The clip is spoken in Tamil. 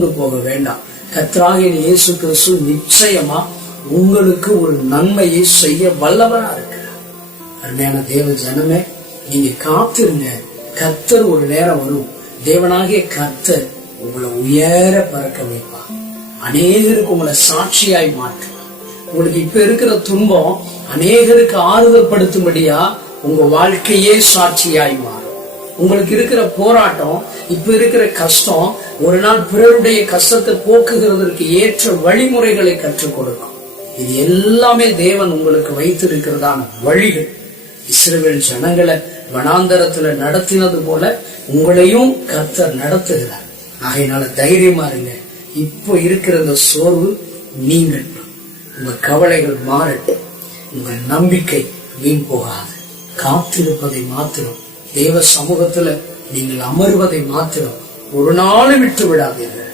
போக வேண்டாம். கர்த்தராகிய இயேசு கிறிஸ்து நிச்சயமா உங்களுக்கு ஒரு நன்மையை செய்ய வல்லவரா இருக்கிறார். அருமையான தேவ ஜனமே, நீங்க காத்திருங்க. கர்த்தர் ஒரு நேரம் வரும். தேவனாகிய கர்த்தர் உங்களை உயர பறக்க வைப்பார். அநேகருக்கு உங்களை சாட்சியாய் மாற்றுவார். உங்களுக்கு இப்ப இருக்கிற துன்பம் அநேகருக்கு ஆறுதல் படுத்தும்படியா உங்க வாழ்க்கையே சாட்சியாய் மாறும். உங்களுக்கு இருக்கிற போராட்டம், இப்ப இருக்கிற கஷ்டம் ஒரு நாள் பிறருடைய கஷ்டத்தை போக்குகிறதற்கு ஏற்ற வழிமுறைகளை கற்றுக் கொடுக்கும். இது எல்லாமே தேவன் உங்களுக்கு வைத்திருக்கிறதான வழிகள். இஸ்ரவேல் ஜனங்களை வனாந்தரத்துல நடத்தினது போல உங்களையும் கர்த்தர் நடத்துகிறார். ஆகையினால தைரியமா இருங்க. இப்போ இருக்கிற இந்த சோர்வு நீங்கட்டும், உங்க கவலைகள் மாறட்டும், உங்கள் நம்பிக்கை வீண் போகாது. காத்திருப்பதை மாத்திரம், தேவ சமூகத்துல நீங்கள் அமர்வதை மாத்திரம் ஒரு நாள் விட்டு விடாதீர்கள்.